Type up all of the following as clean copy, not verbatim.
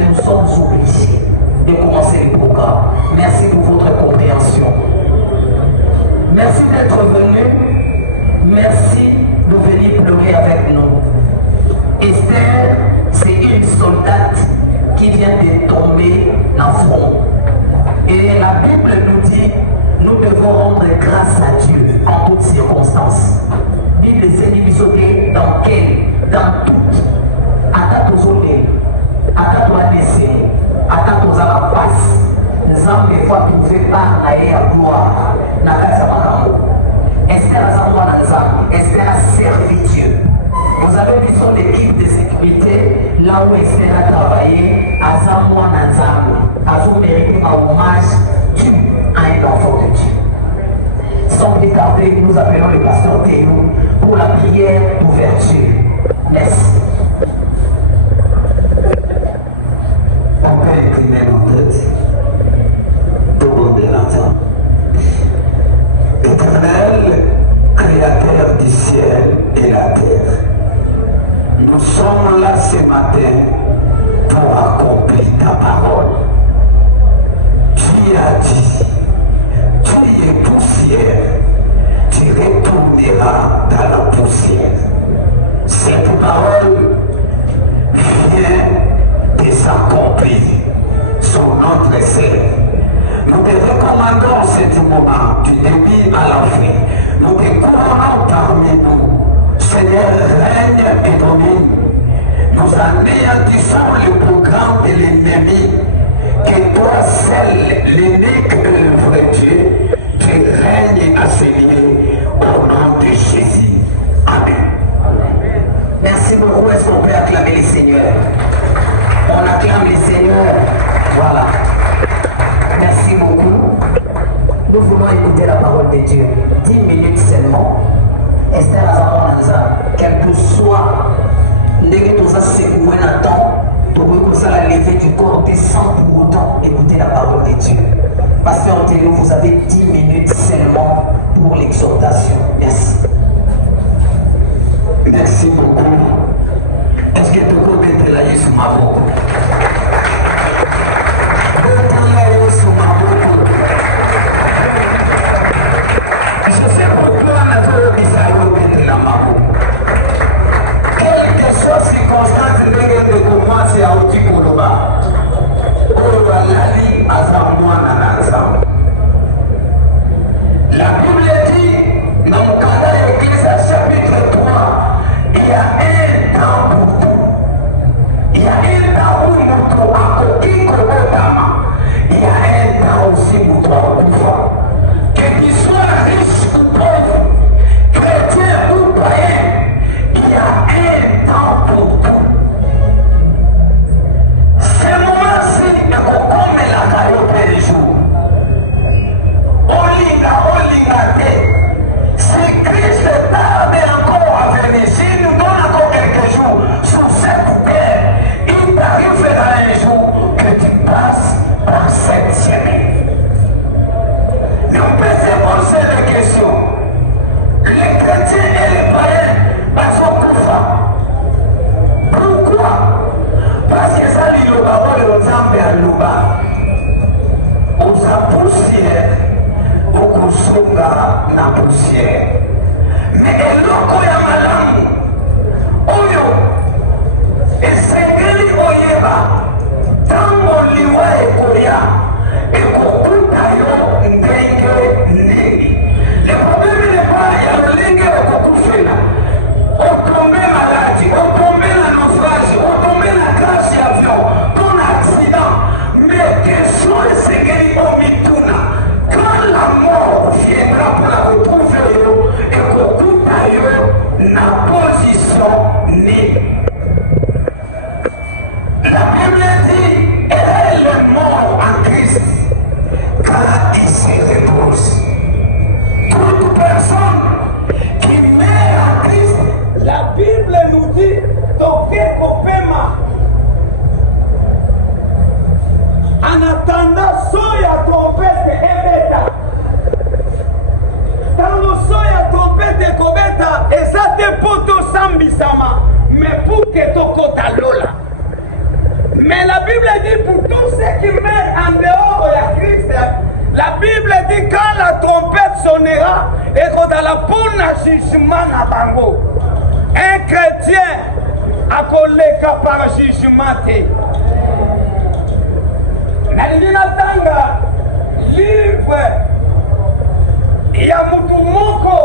mais nous sommes obligés de commencer le programme. Merci pour votre compréhension. Merci d'être venu. Merci de venir pleurer avec nous. Esther, c'est une soldate qui vient de tomber dans le front. Et la Bible nous dit, nous devons rendre grâce à Dieu en toutes circonstances. Bible c'est divisée dans quel? Dans toutes. Attaque aux olés, attaque aux laissés, attaque aux alapas. Nous avons fois trouvé par la gloire. Esther a servi Esther a servi Dieu. Vous avez vu son équipe de sécurité, là où Esther a travaillé, à Zamwa Nanzam, à son mérité un hommage dû à un enfant de Dieu. Sans décarter, nous appelons le pasteur Théo pour la prière d'ouverture. Merci. Papa incliné en tête, tout le monde l'entend. Éternel, créateur du ciel et la terre, nous sommes là ce matin pour accomplir ta parole. Tu as dit, tu es poussière, tu retourneras dans la poussière. Cette parole vient de s'accomplir sur notre ser. Nous te recommandons ce moment, du début à la fin. Nous te courons parmi nous. Seigneur, règne et domine. Nous anéantissons le programme de l'ennemi. Que toi seul, l'unique et le vrai Dieu, tu règnes à ce lieu au nom de Jésus. Amen. Merci beaucoup. Est-ce qu'on peut acclamer les seigneurs? On acclame les seigneurs. Voilà. Merci beaucoup. Nous voulons écouter la parole de Dieu. 10 minutes seulement. Esther Azamonanza, quel que soit, dès que tout ça secoué dans le temps, tout le ça la lever du corps sans pour autant écouter la parole de Dieu. Pasteur Théo, vous avez 10 minutes seulement pour l'exhortation. Merci. Merci beaucoup. Est-ce que tu peux mettre la Yesu Maboko? Je sais pourquoi la Maboko. Quelque chose circonstance de commencer à outil Koloba. Oh, Lali, Azamwa, Nanazam. La Bible dit, dans le cadre de l'Église, chapitre 3, il y a un temps pour tout. Il y a un temps où nous trouvons qui Kolotama. Il y a un temps aussi où nous trouvons. Que tu sois riche ou pauvre, chrétien ou païen, il y a un temps pour tout. C'est moment-ci que vous tombez la caillou des jours. Si Christ tarde encore à venir, s'il nous donne encore quelques jours sur cette terre, il t'arrivera un jour que tu passes par cette semaine. Nous pouvons se poser la question. Les chrétiens et les païens sont coupables. Pourquoi? Parce que ça, il y a le Zambé à Luba. Aux poussière. Okusunga na poussière. Mais eloko ya malamu oyo esengeli oyeba ntango liwa ekoya ekokuta yo ndenge nini. Le problème n'est pas ya lolenge okokufela otombe maladi otombe na naufrage otombe na crash d'avion ton accident, mais question esengeli omituna. Quand la mort viendra pour la retrouver et qu'on na position née. La Bible dit, elle est mort en Christ, car il se repose. Toute personne qui meurt en Christ, la Bible nous dit, toquez kopema. En attendant, soya trompette ebeta. Tango soya trompette kobeta, ezate poto sambisama, mais pour que tokota lola. Mais la Bible dit pour tous ceux qui meurent en dehors de Christ, la Bible dit quand la trompette sonnera et qu'on a la bonne jugement à bango. Un chrétien a collé par jugement. Nalinina tanga livre ya mutu moko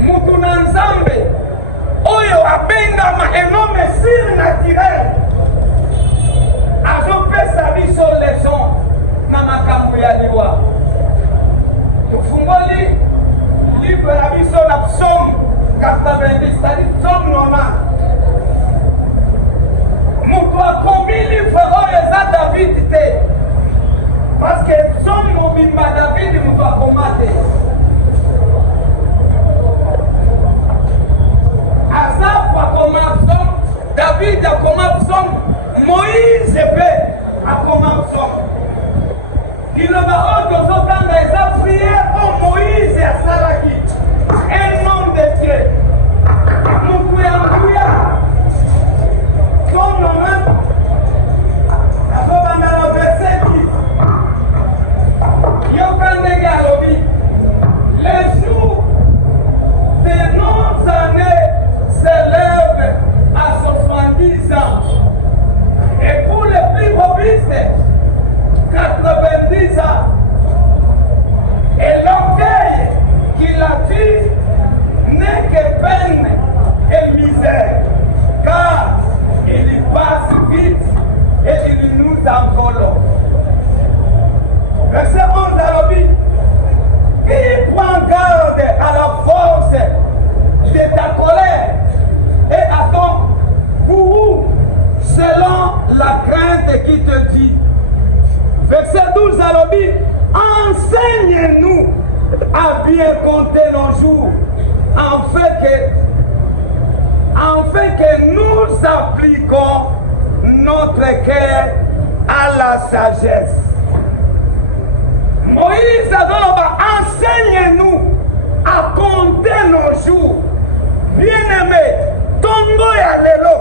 mutu na nzambe oyo abengama enome surnaturel azopesa biso leson na makambo ya liwa. Tufungoli livre na biso na psaume 90, c'est-à-dire psaume 90. Mutu akomi livre oyo eza David te, parce que psaume mobimba David mutu akoma te. Asaph akoma psaume, David akoma psaume, Moïse pe akoma psaume. Kiloba oyo tozotanga eza prière oyo Moïse asalaki. Un homme de Dieu. Mutu ya nguya. Psaume 90. Azobanda na verset 10. Yoka ndenge alobi. Les jours de nos années s'élèvent à 70 ans. Et pour les plus robustes, 90 ans. Et l'orgueil qui l'attire n'est que peine et misère, car il y passe vite et il nous envole. Verset 11 alobi, qui prend garde à la force de ta colère et à ton courroux selon la crainte qui te dit. Verset 12 alobi, enseigne-nous à bien compter nos jours, afin que nous appliquons notre cœur à la sagesse. Moïse azoloba, enseigne-nous à compter nos jours. Bien-aimé, tongo ya lelo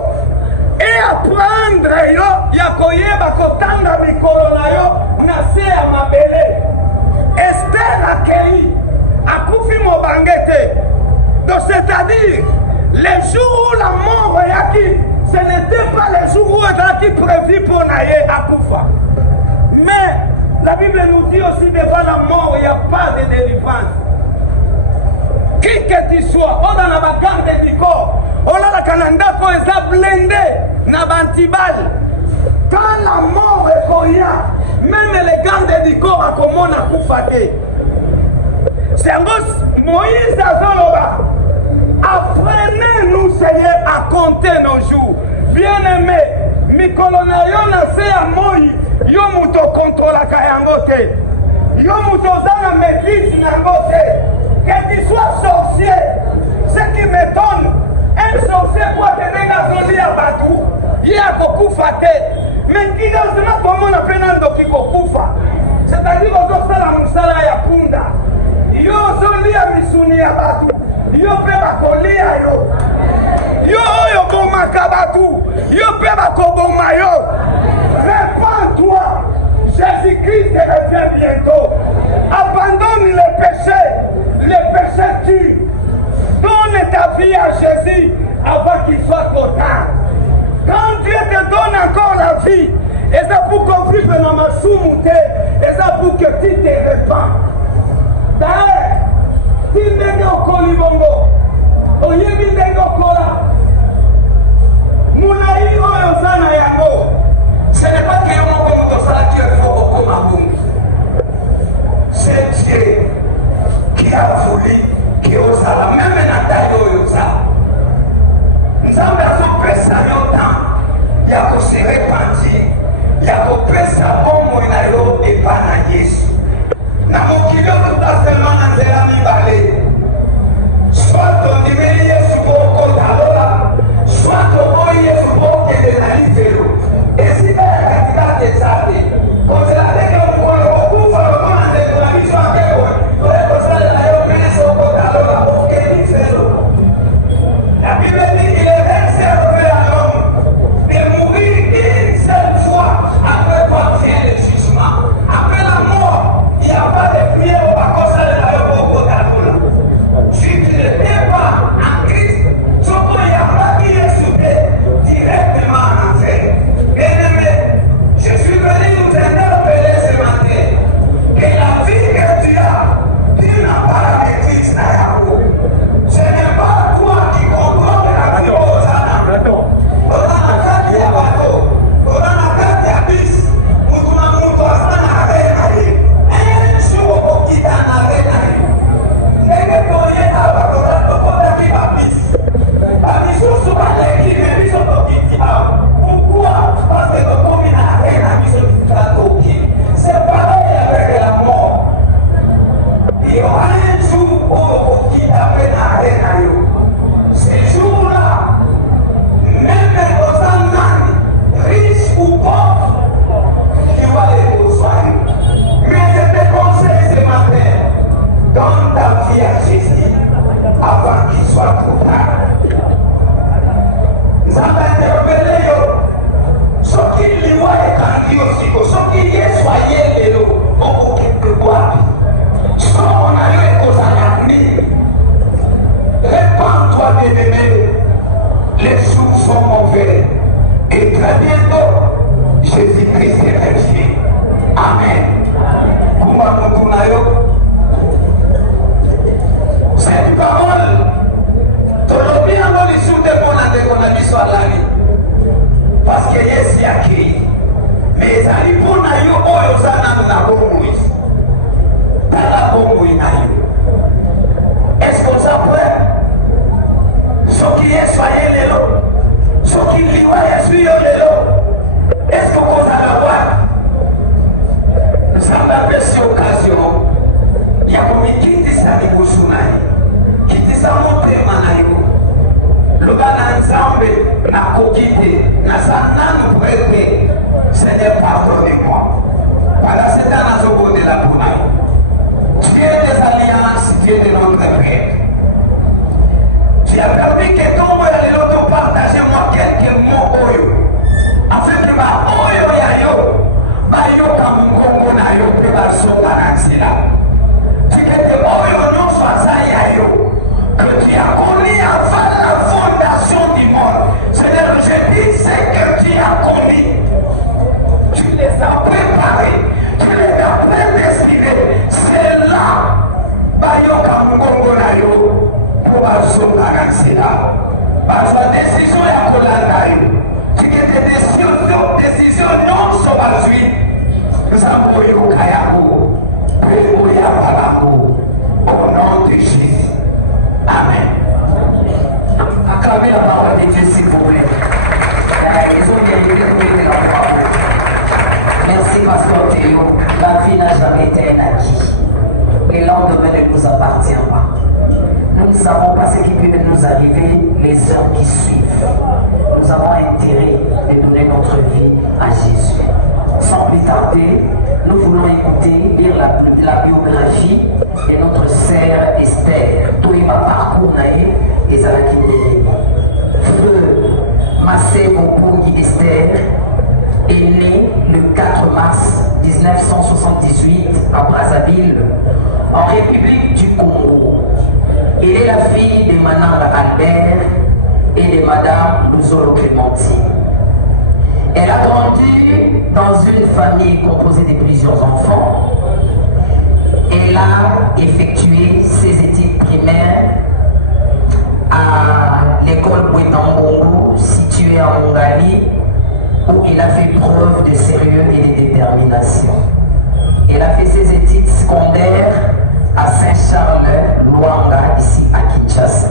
et apprendre yo ya koyeba kotanga mikolo na yo na se ya mabele. Esther akei akufi mobangete. Donc c'est-à-dire les jours où la mort yaki, ce n'était pas les jours où il était prévu pour naïe akufa. Mais la Bible nous dit aussi devant la mort, il n'y a pas de délivrance. Qui que tu sois, on a la garde du corps, on a la cananda pour être blindé, na bantibal. Quand la mort est koya, même les gardes du corps a comme on a koufate. C'est un gosse, Moïse Azoloba. Apprenez-nous, Seigneur, à compter nos jours. Bien-aimés, mikolo na yo na se ya moi, yo muto kontrolaka yango te. Yo muto zana maîtrise nango te. Que tu sois sorcier, ce qui m'étonne, un sorcier doit tenir la zone ya batu, il a kokufa te. Mais qui dans ce comment on appelle un doki kokufa. C'est-à-dire qu'on doit faire la musala ya punda. Yo zoli ya misuni ya batu. Yo pe bakolia yo. Yo oyo bomaka batu. Yo pe bakoboma yo. Répands-toi. Jésus-Christ revient bientôt. Abandonne les péchés. Les péchés tuent. Donne ta vie à Jésus avant qu'il soit trop tard. Quand Dieu te donne encore la vie, et ça pour qu'on vive dans ma soumouté, et ça pour que tu te répands. D'ailleurs, si ndenge okoli bongo, oyebi ndenge okola, mulai oyo zana yango, ce n'est pas que yo moko moto salaki il faut okoma bongo. C'est Dieu qui a voulu que ozala même na taille oyo ozala. Nzambe azopesa yo temps ya kose repentir, ya kopesa bomoi na yo epa na Yesu. Na mokili oyo tutaselema na nzela mibale. Soit ondimeli Yesu po okotalola, soit oboyi Yesu po okende na livelo. Esika ya katikati eza te. Kozela ndenge mokolo okufa lokona ndeko na biso akeko, toyekosalela yo meso okotalola okende livelo. La Bible dit qu'il est réservé à l'homme de mourir une seule fois ndio siko soki Yesu aye lelo okokepe wapi somo na yo ekozala nini? Répands-toi bien-aimé, les souffles sont mauvais et très bientôt Jésus-Christ est revenu. Amen. Kumba mutu na yo cette parole tolobi yango lisusu te mpona ndeko na biso alali parce que Yesu akei mais ezali mpona yo oyo oza nanu na bomoi tala bomoi na yo. Est-ce que oza prêt? Soki Yesu aye lelo soki liwa Yesu yo lelo est-ce que okozala wapi? Nzambe apesi occasion ya komikitisa libusu na ye kitisa motema na yo loba na Nzambe nakoki te naza nanu prete. Seigneur, pardonnez-moi wana Satan azobondela mpona yo. Tu es des alliances, tu es de notre Père. Tu as permis que ton mot ya lelo to partage-moi quelques mots oyo afin que ba oyo ya yo bayoka mongongo na yo mpe basonga na nzela tikete oyo nyonso aza ya yo que tu as connu avant la fondation du monde. Seigneur, je dis ce que tu as connu, tu les as préparés, tu les as prédestinés. C'est là bayoka mongongo na yo mpo basonga na nzela bazwa desizio ya kolanda yo tikete desizio nyonso bazwi nzambe oyoka yango mpe oyamba bango au nom de Jésus. Amen. Acclamez la parole de Dieu s'il vous plaît. Ils ont mérité de mettre la parole. Merci Pasteur Théo. La vie n'a jamais été un acquis. Le lendemain ne nous appartient pas. Nous ne savons pas ce qui peut nous arriver les heures qui suivent. Nous avons intérêt de donner notre vie à Jésus. Sans plus tarder, nous voulons écouter, lire la biographie de notre sœur Esther. Tout est ma parcours et Zalaki Ndeye. Feu Massé Bobogi Esther est née le 4 mars 1978 à Brazzaville, en République du Congo. Elle est la fille de Mananga Albert et de Madame Luzolo Clémentine. Elle a grandi dans une famille composée de plusieurs enfants. Elle a effectué ses études primaires à l'école Bouetambongo, située à Mongali, où elle a fait preuve de sérieux et de détermination. Elle a fait ses études secondaires à Saint-Charles, ici à Kinshasa.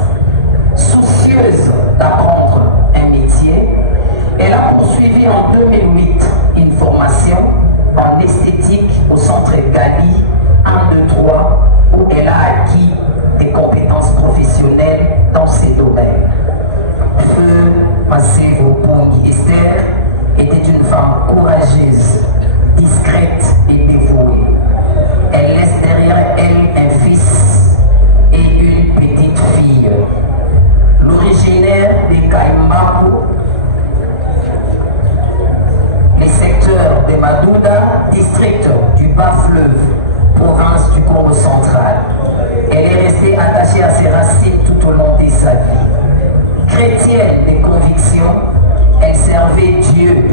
Soucieuse d'apprendre un métier, elle a poursuivi en 2008 une formation en esthétique au centre Gali 1-2-3 où elle a acquis des compétences professionnelles dans ces domaines. Feu Massé Bobogi Esther était une femme courageuse, discrète et dévouée. Elle laisse derrière elle un fils et une petite fille. L'originaire de Kaimbaku, les secteurs de Madouda, district du Bas-Fleuve, province du Congo central. Elle est restée attachée à ses racines tout au long de sa vie. Chrétienne de conviction, elle servait Dieu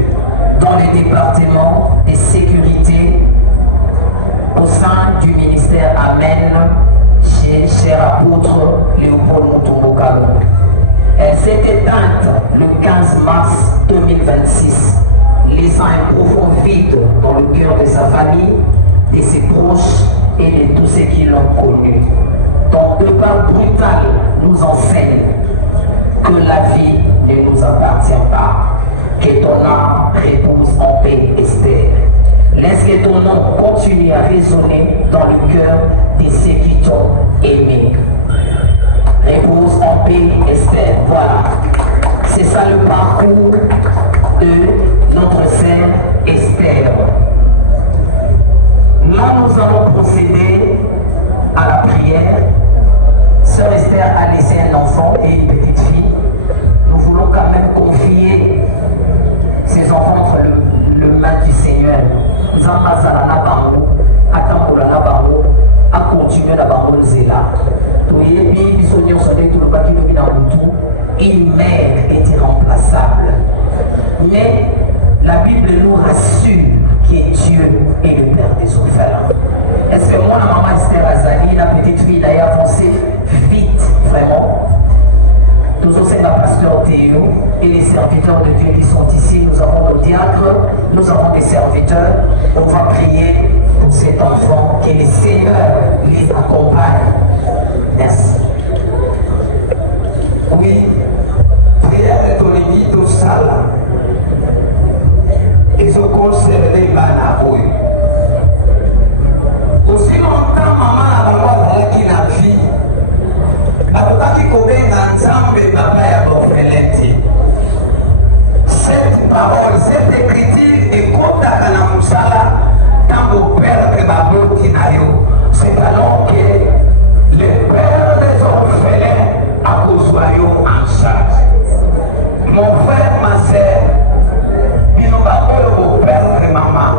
dans le département de sécurité au sein du ministère Amen chez cher apôtre Léopold Mutombo Kalongo. Elle s'est éteinte le 15 mars 2026, laissant un profond vide dans le cœur de sa famille, de ses proches et de tous ceux qui l'ont connue. Ton départ brutal nous enseigne que la vie ne nous appartient pas. Que ton âme repose en paix, Esther. Laisse que ton nom continue à résonner dans le cœur de ceux qui t'ont aimé. Repose en paix, Esther. Voilà. C'est ça le parcours de notre sœur Esther. Là, nous allons procéder à la prière. Sœur Esther a laissé un enfant et une petite fille. Nous voulons quand même confier ces enfants entre le main du Seigneur. nous rassure que Dieu est le Père des orphelins. Est-ce que moi, la maman Esther Azali, la petite fille, a avancé vite, vraiment? Nous aussi, la pasteur Théo et les serviteurs de Dieu qui sont ici, nous avons nos diacres, nous avons des serviteurs. On va prier pour cet enfant, que le Seigneur les accompagne. Merci. Oui, prière de Tolini tout ça. Ils ont conservé Banaboui. Aussi longtemps, maman a maman qui n'a vie. Papa qui connaît ensemble, papa a l'orphelin. Cette parole, cette écriture est comme dans Moussala, dans mon père que ma blonde Tinayo. C'est alors que le père des orphelins a besoin en charge. Mon frère, ma soeur, ils n'ont pas peur au père et maman.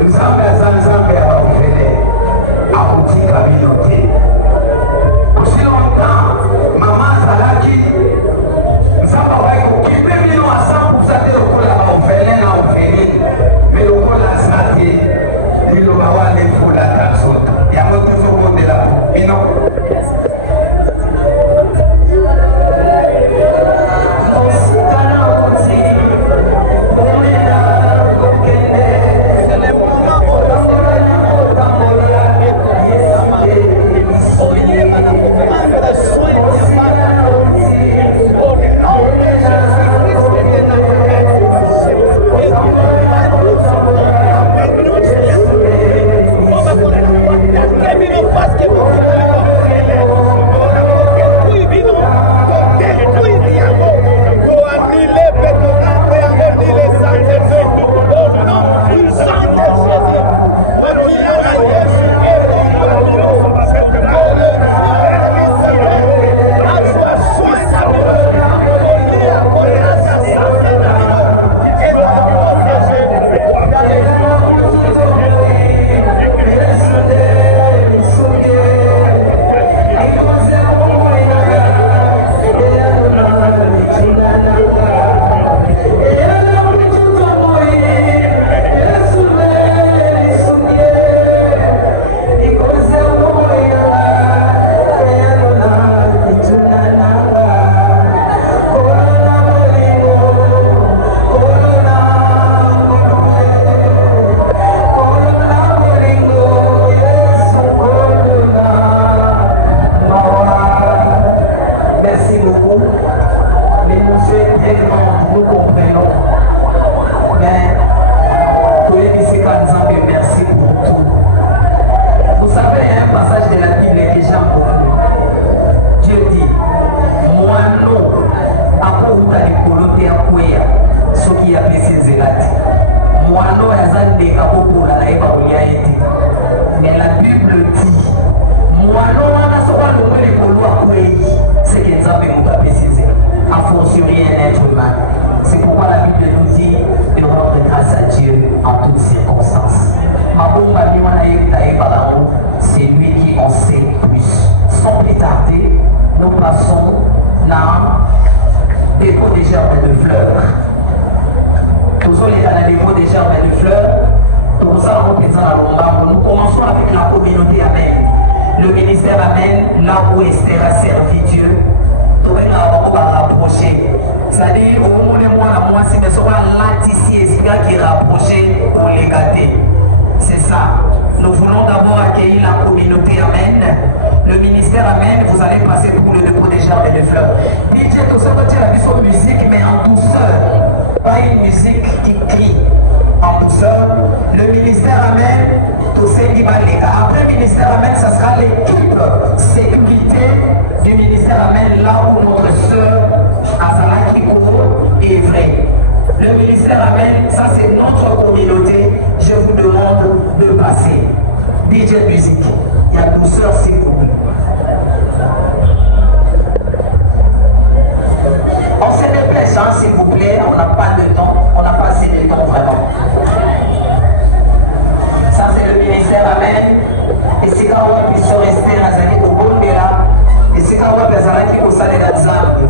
Nous avons orphelin à boutique à biloter. Aussi longtemps, maman Zalaki, nous avons occupé nous à 100% de l'orphelin à orpheline, mais le rôle à santé, il va avoir les fous la personne. Il y a toujours monde de la peau.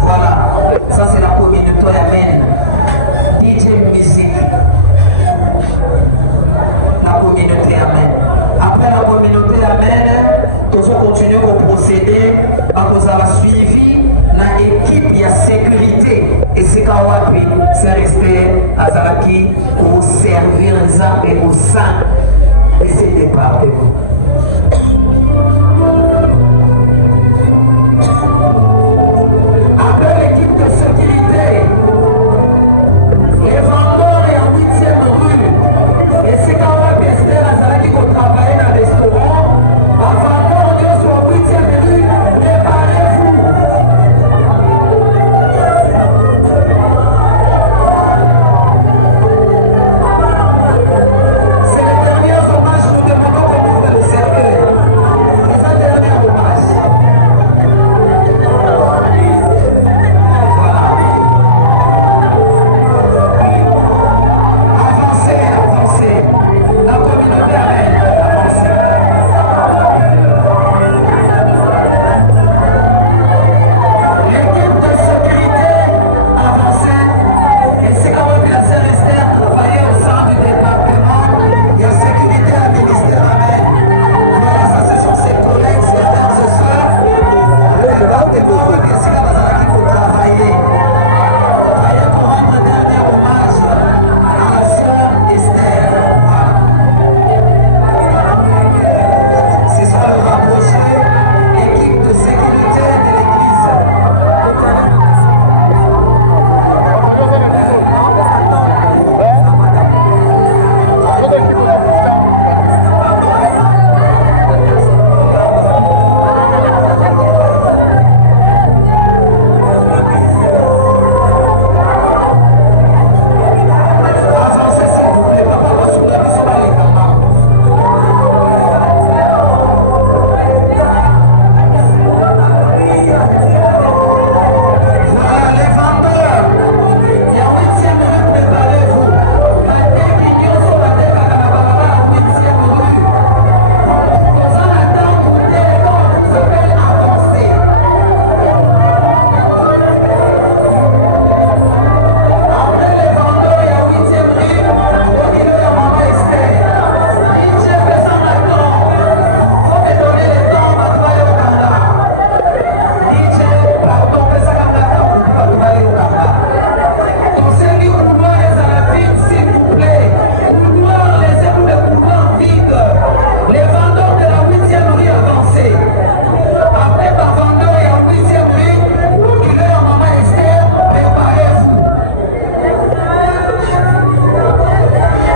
Voilà, ça c'est la communauté, amen. DJ musique. servir et au sein de ces départements. Après l'équipe de sécurité, les vendeurs et en 8e rue, et c'est quand même Esther Azalaki qui travaille dans le restaurant, avant de sur 8e rue, préparez-vous. C'est les derniers hommages que nous demandons qu'on trouve le servir. C'est un dernier hommage. Avancez, avancez. La communauté amène, avancez. L'équipe de sécurité, avancez. Et c'est quand même la sœur Esther travailler au sein du département. Il y a sécurité à ministère amène. Voilà, ça ce sont ses collègues, ses frères et sœurs. Le département, et c'est là qu'il faut travailler. Travailler pour rendre un dernier hommage à la sœur Esther. C'est ça le rapproché, équipe de sécurité de l'église. Avancez s'il vous plaît, papa, sur la maison dans les camarades. Voilà les vendeurs. Il y a 8e rue, préparez-vous. Maintenant, l'union sur la tête à la barabara à 8e rue. Dans un attente, vous appelle avancer. Après les vendeurs, il y a 8e rue. Donc il y a Maman Esther. DJ fait son attente. Faut me donner le temps, on va travailler au Canada. DJ, pardon, fais ça comme la table, on va travailler au Canada. Donc c'est lui couloir et ça la vide, s'il vous plaît. Couloir, laissez-vous le couloir vide. Les vendeurs de la 8e rue avancez. Après par vendeur et en 8e rue, reculez à Maman Esther, préparez-vous.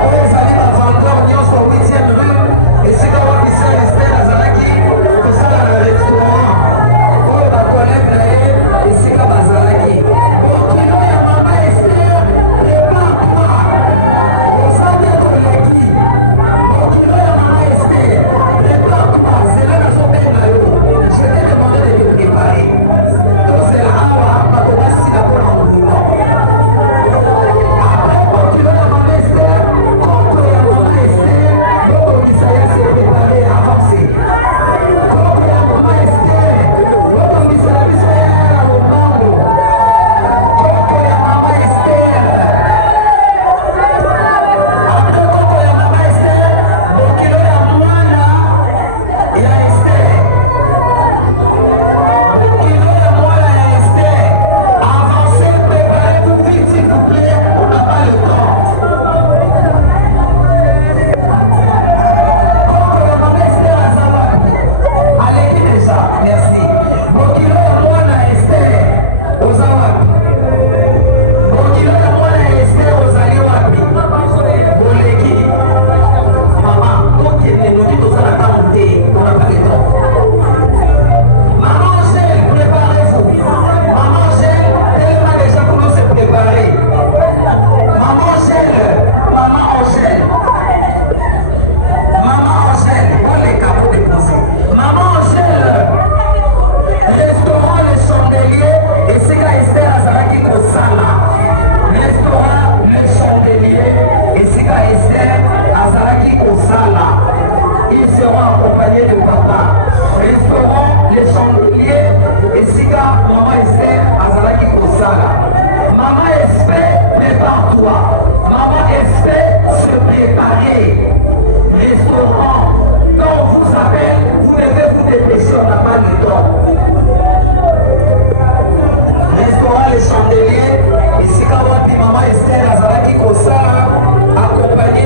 Vous allez par vendeur, on sur 8e rue, et c'est comme on dit Esther Azalaki, que ça dans le restaurant. Pour ma collègue là, et c'est comme Azalaki. Reculez à Maman Esther, prépare-toi. On s'en est dans l'équipe. Reculez à Maman Esther, prépare-toi. C'est là dans son pays là. Je t'ai demandé de me préparer. Donc c'est là, on va commencer la bonne en mouvement. Après, reculez à Maman Esther, contre à Maman Esther, donc Isaïe s'est préparé à avancer. Contre à Maman Esther, donc Isaïe s'est préparé à reprendre. Contre à Maman Esther. Après, contre à Maman Esther, reculez à Mwana et à Esther. Reculez à Mwana et à Esther. Avancez, préparez-vous vite, s'il vous plaît, on n'a pas le temps. Allez déjà, merci. Reculez à Mwana et Esther. Aux Awapi. Reculez à Mwana et Esther aux Aliwapi. Boleki. Maman, quand il est venu dans la quarantaine, on n'a pas le temps. Maman Angèle, préparez-vous. Maman Angèle, tellement déjà comment se préparer. Maman Angèle, Maman Angèle. Maman Angèle, pas les capots déposés. Maman Angèle, restaurant Les Chandeliers, et c'est là Esther Azalaki Kosala. Restaurant Les Chandeliers, et c'est là Esther Azalaki Kosala. Ils seront accompagnés de papa. Restaurant Les Chandeliers, et c'est là Maman Esther Azalaki Kosala. Maman Esther, prépare-toi. Maman Esther, se préparer. Restaurant, quand on vous appelle, vous devez vous dépêcher, on n'a pas le temps. Restaurant Les Chandeliers, et c'est quand on dit Maman Esther Azalaki Kosala, accompagné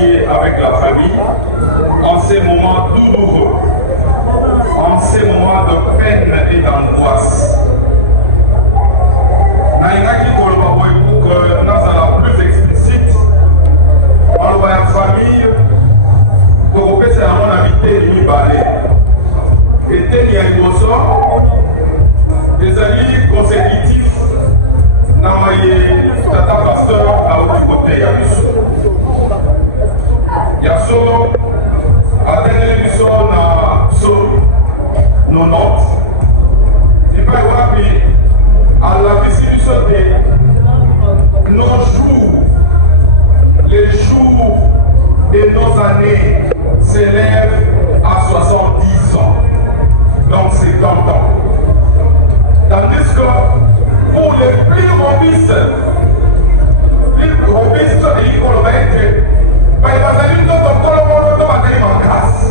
associé avec la famille en ces moments douloureux, en ces moments de peine et d'angoisse. Naïnaki Koloba pour que Nazala plus explicite, en loi de famille, pour que c'est à mon habité lui balai. Et tel y a une des alliés consécutifs, Namaye, Tata Pasteur, à l'autre côté, Yasso, atteindre le sol à nos notes. Il va y avoir à la distribution de nos jours, les jours de nos années s'élèvent à 70 ans, donc 50 ans. Tandis que pour les plus robustes et les colomètres, il va y avoir une autre colombo de bataille en casse.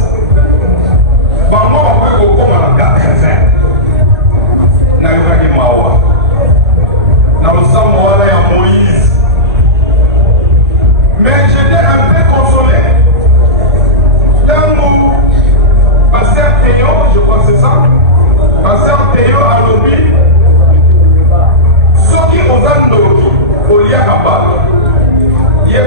Maman va faire comme on a 80. N'a pas de mawa. N'a pas de samoa et Moïse. Mais j'étais un peu consolé. Dans nous, pasteur Théo, je crois que c'est ça. Pasteur Théo à l'objet. Ceux qui ont un doki, au lieu de il y a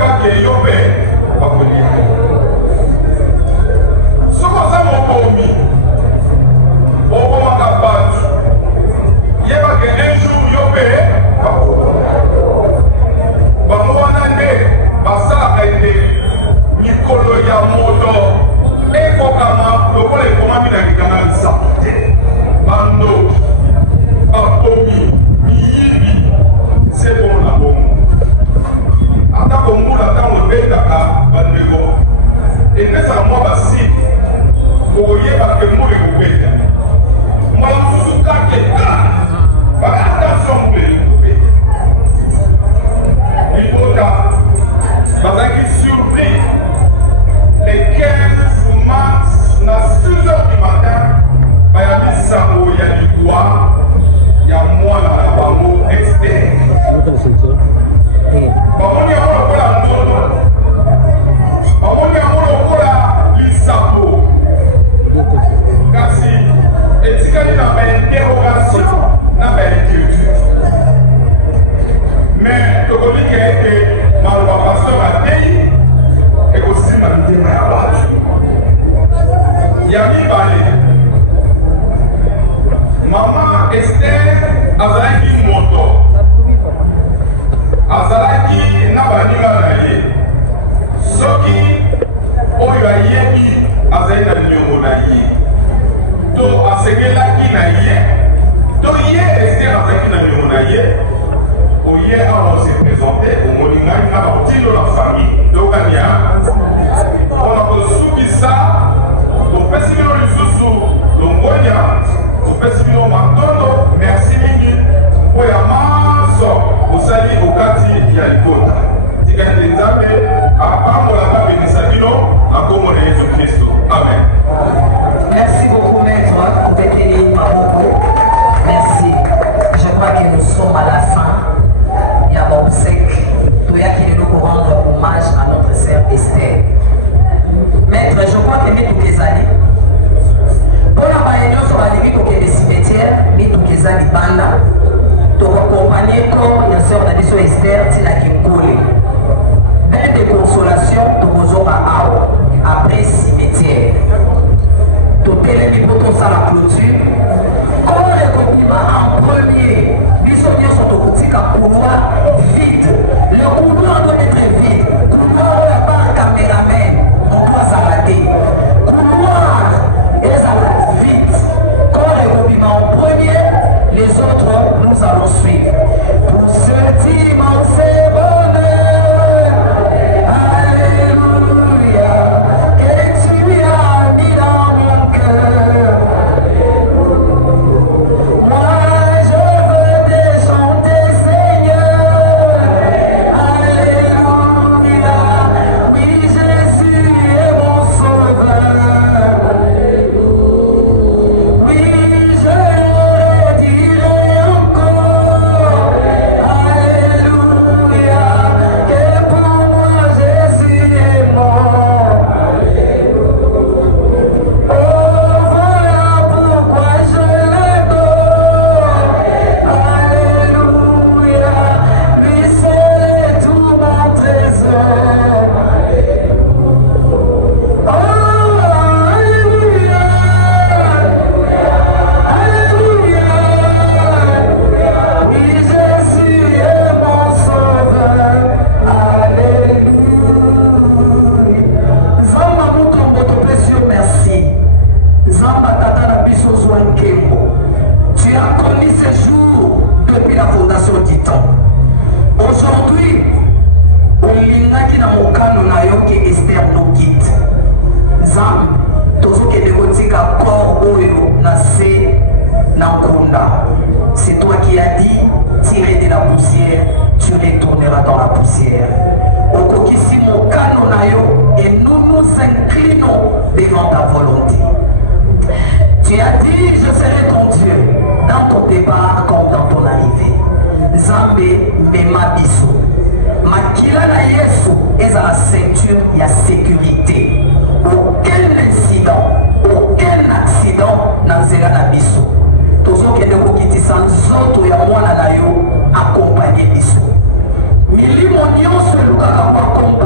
à la ceinture, il y a sécurité. Aucun incident, aucun accident n'a zéro na biso. Toujours qu'il y a des gens qui sans autres, il y a moi là accompagner biso. Milimo nyonso elukaka kwa